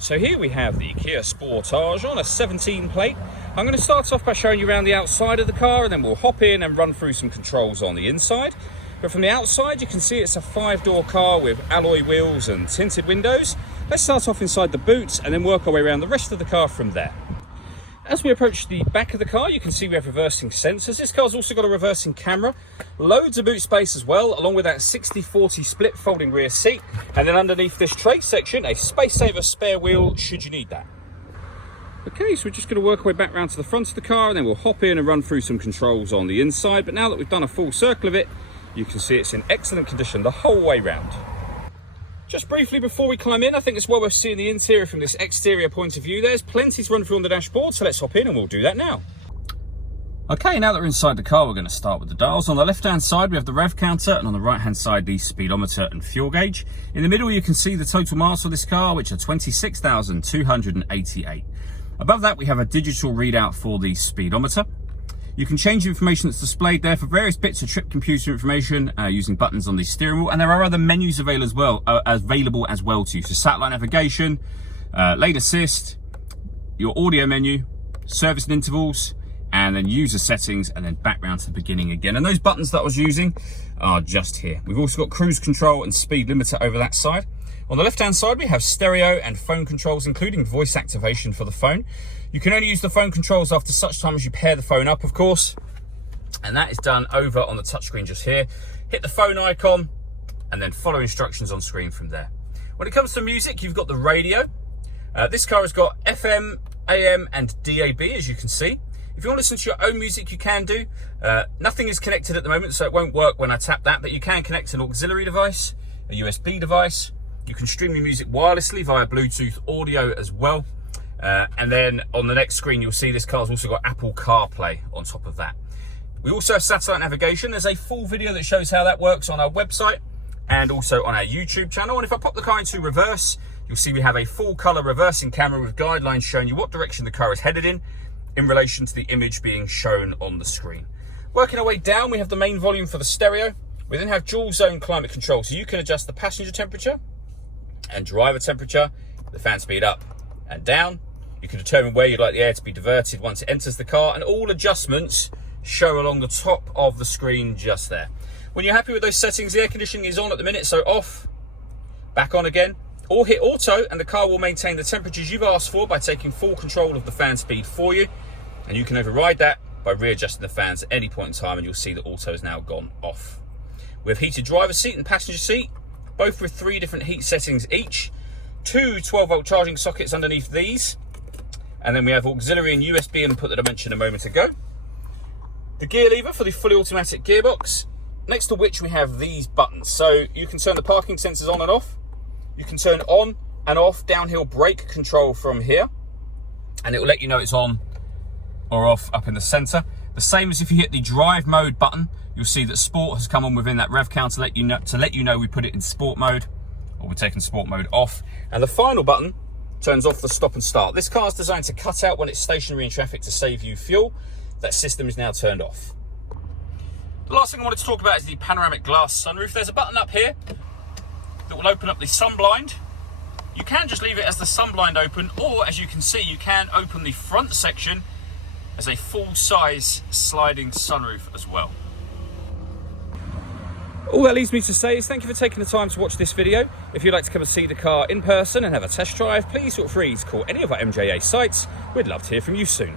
So here we have the Kia Sportage on a 17 plate. I'm going to start off by showing you around the outside of the car, and then we'll hop in and run through some controls on the inside. But from the outside, you can see it's a 5-door car with alloy wheels and tinted windows. Let's start off inside the boot and then work our way around the rest of the car from there. As we approach the back of the car, you can see we have reversing sensors. This car's also got a reversing camera, loads of boot space as well, along with that 60-40 split folding rear seat. And then underneath this tray section, a space saver spare wheel should you need that. Okay, so we're just going to work our way back round to the front of the car, and then we'll hop in and run through some controls on the inside. But now that we've done a full circle of it, you can see it's in excellent condition the whole way round. Just briefly before we climb in, I think it's well worth seeing the interior from this exterior point of view. There's plenty to run through on the dashboard, so let's hop in and we'll do that now. Okay, now that we're inside the car, we're going to start with the dials. On the left-hand side, we have the rev counter, and on the right-hand side, the speedometer and fuel gauge. In the middle, you can see the total miles for this car, which are 26,288. Above that, we have a digital readout for the speedometer. You can change the information that's displayed there for various bits of trip computer information using buttons on the steering wheel, and there are other menus available as well to you. So satellite navigation, lane assist, your audio menu, service and intervals, and then user settings, and then back round to the beginning again. And those buttons that I was using are just here. We've also got cruise control and speed limiter over that side. On the left-hand side, we have stereo and phone controls, including voice activation for the phone. You can only use the phone controls after such time as you pair the phone up, of course. And that is done over on the touchscreen just here. Hit the phone icon and then follow instructions on screen from there. When it comes to music, you've got the radio. This car has got FM, AM and DAB, as you can see. If you want to listen to your own music, you can do. Nothing is connected at the moment, so it won't work when I tap that, but you can connect an auxiliary device, a USB device. You can stream your music wirelessly via Bluetooth audio as well. And then on the next screen, you'll see this car's also got Apple CarPlay on top of that. We also have satellite navigation. There's a full video that shows how that works on our website and also on our YouTube channel. And if I pop the car into reverse, you'll see we have a full color reversing camera with guidelines showing you what direction the car is headed in relation to the image being shown on the screen. Working our way down, we have the main volume for the stereo. We then have dual zone climate control, so you can adjust the passenger temperature and driver temperature, the fan speed up and down. You can determine where you'd like the air to be diverted once it enters the car, and all adjustments show along the top of the screen just there. When you're happy with those settings, the air conditioning is on at the minute, so off, back on again, or hit auto, and the car will maintain the temperatures you've asked for by taking full control of the fan speed for you, and you can override that by readjusting the fans at any point in time, and you'll see that auto has now gone off. We have heated driver's seat and passenger seat, both with 3 different heat settings each, 2 12-volt charging sockets underneath these, and then we have auxiliary and USB input that I mentioned a moment ago. The gear lever for the fully automatic gearbox, next to which we have these buttons. So you can turn the parking sensors on and off. You can turn on and off downhill brake control from here, and it will let you know it's on or off up in the center. The same as if you hit the drive mode button, you'll see that sport has come on within that rev count to let you know we put it in sport mode, or we're taking sport mode off. And the final button turns off the stop and start. This car is designed to cut out when it's stationary in traffic to save you fuel. That system is now turned off. The last thing I wanted to talk about is the panoramic glass sunroof. There's a button up here that will open up the sun blind. You can just leave it as the sun blind open, or as you can see, you can open the front section as a full-size sliding sunroof as well. All that leaves me to say is thank you for taking the time to watch this video. If you'd like to come and see the car in person and have a test drive, please feel free to call any of our MJA sites. We'd love to hear from you soon.